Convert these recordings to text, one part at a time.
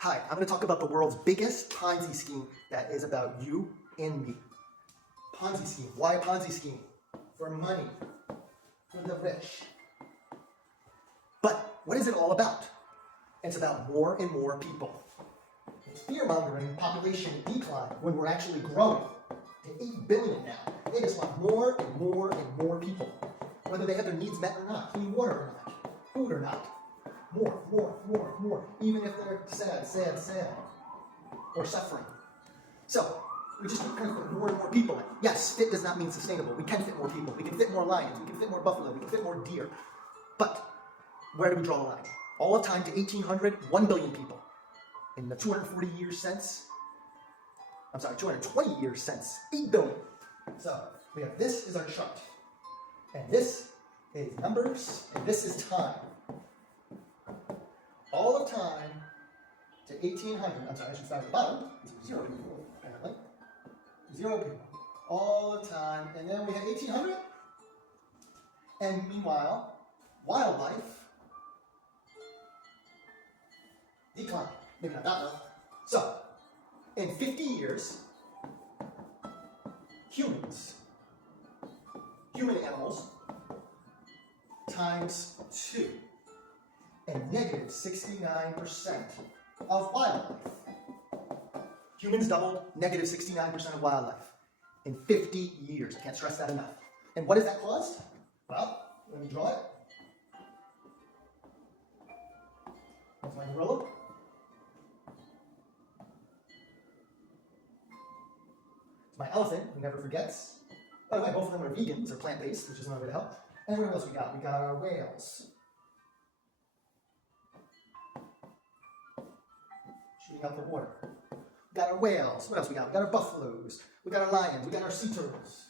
Hi, I'm going to talk about the world's biggest Ponzi scheme that is about you and me. Ponzi scheme. Why a Ponzi scheme? For money. For the rich. But what is it all about? It's about more and more people. It's fear-mongering population decline when we're actually growing to 8 billion now. They just want more and more and more people. Whether they have their needs met or not, clean water or not, food or not. More. Even if they're sad, or suffering. So, we just keep trying to fit more and more people in. Yes, fit does not mean sustainable. We can fit more people. We can fit more lions. We can fit more buffalo. We can fit more deer. But, where do we draw the line? All of time to 1800, 1 billion people. In the 220 years since, 8 billion. So, we have this is our chart. And this is numbers, and this is time. All of time to 1800, I should start at the bottom, 0 people, apparently. 0 people. All of time, and then we have 1800. And meanwhile, wildlife decline. Maybe not that low. So, in 50 years, human animals, times 2. And negative 69% of wildlife. Humans doubled, negative 69% of wildlife in 50 years. I can't stress that enough. And what has that caused? Well, let me draw it. That's my gorilla. It's my elephant, who never forgets. By the way, both of them are vegans or plant-based, which is another way to help. And what else we got? We got our whales. Shooting out the water. We got our whales. What else we got? We got our buffaloes. We got our lions. We got our sea turtles.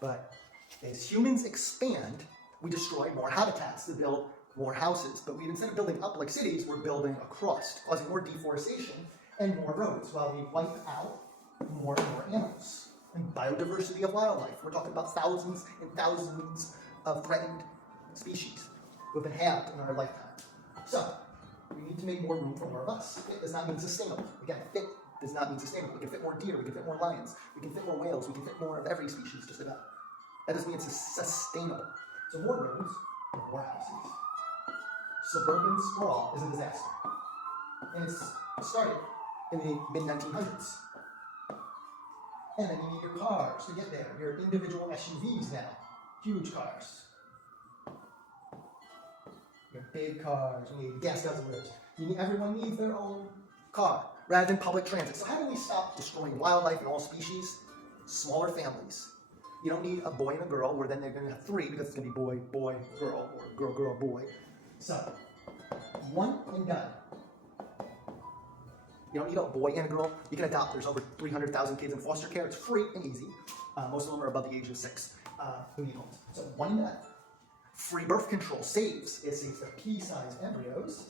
But as humans expand, we destroy more habitats to build more houses. But instead of building up like cities, we're building across, causing more deforestation and more roads, while we wipe out more and more animals. And biodiversity of wildlife. We're talking about thousands and thousands of threatened species who have been halved in our lifetime. So, we need to make more room for more of us. Fit does not mean sustainable. Again, fit does not mean sustainable. We can fit more deer, we can fit more lions, we can fit more whales, we can fit more of every species, just about. That doesn't mean it's sustainable. So more roads, more houses. Suburban sprawl is a disaster. And it started in the mid-1900s. And then you need your cars to get there. Your individual SUVs now. Huge cars. Your big cars, you need gas guzzlers. Everyone needs their own car rather than public transit. So how do we stop destroying wildlife and all species? Smaller families. You don't need a boy and a girl, where then they're going to have 3 because it's going to be boy, girl, or girl, boy. So, one and done. You don't need a boy and a girl. You can adopt. There's over 300,000 kids in foster care. It's free and easy. Most of them are above the age of 6 who need homes. So one and done. Free birth control saves. It saves the pea-sized embryos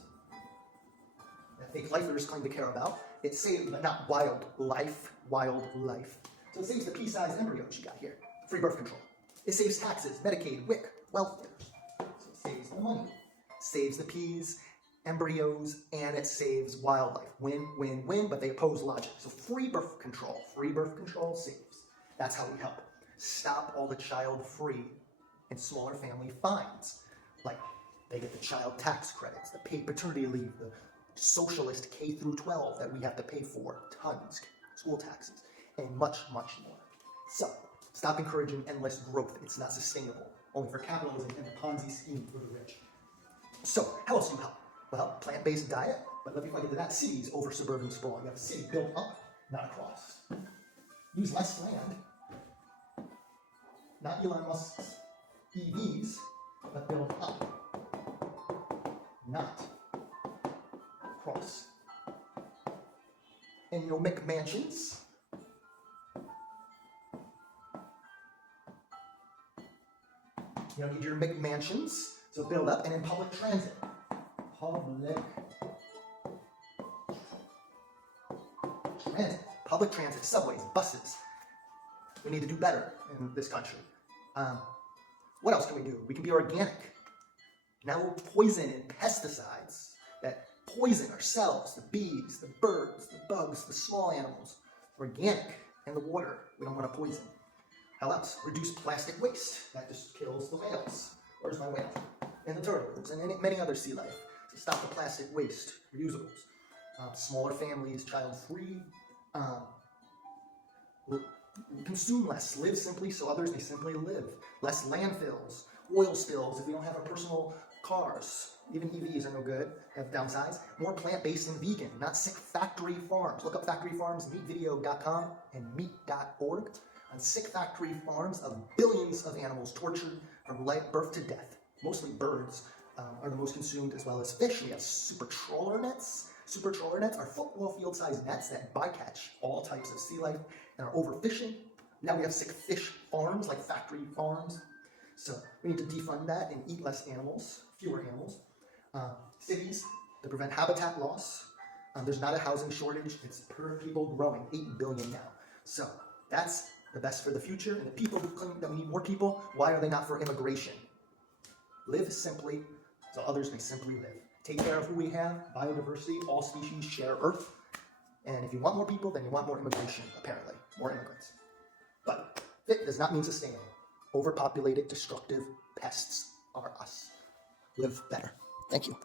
that fake lifers claim to care about. It saves, but not wildlife. So it saves the pea-sized embryos you got here. Free birth control. It saves taxes, Medicaid, WIC, welfare. So it saves the money. Saves the peas, embryos, and it saves wildlife. Win, but they oppose logic. So free birth control saves. That's how we help. Stop all the child-free and smaller family fines. Like, they get the child tax credits, the paid paternity leave, the socialist K through 12 that we have to pay for, tons, school taxes, and much more. So, stop encouraging endless growth. It's not sustainable. Only for capitalism and the Ponzi scheme for the rich. So, how else do you help? Well, plant-based diet, but before I get to that, cities over suburban sprawl. You have a city built up, not across. Use less land. Not Elon Musk's EVs, but build up, not across. And you'll make mansions. You don't need your big mansions, so build up, and in public transit. Public transit, subways, buses. We need to do better in this country. What else can we do? We can be organic. Now poison and pesticides that poison ourselves, the bees, the birds, the bugs, the small animals, organic, and the water. We don't want to poison. How else? Reduce plastic waste. That just kills the whales. Where's my whale? And the turtles, and many other sea life. So stop the plastic waste, reusables. Smaller families, child-free. Consume less, live simply so others may simply live. Less landfills, oil spills if we don't have our personal cars. Even EVs are no good, have downsides. More plant-based and vegan, not sick factory farms. Look up factory farms, meatvideo.com and meat.org. On sick factory farms of billions of animals tortured from birth to death. Mostly birds are the most consumed, as well as fish. We have super trawler nets. Super trawler nets are football field-sized nets that bycatch all types of sea life and are overfishing. Now we have sick fish farms, like factory farms. So we need to defund that and eat less animals, fewer animals. Cities to prevent habitat loss. There's not a housing shortage. It's per people growing, 8 billion now. So that's the best for the future. And the people who claim that we need more people, why are they not for immigration? Live simply so others may simply live. Take care of who we have, biodiversity, all species share Earth. And if you want more people, then you want more immigration, apparently, more immigrants. But fit does not mean sustainable. Overpopulated, destructive pests are us. Live better. Thank you.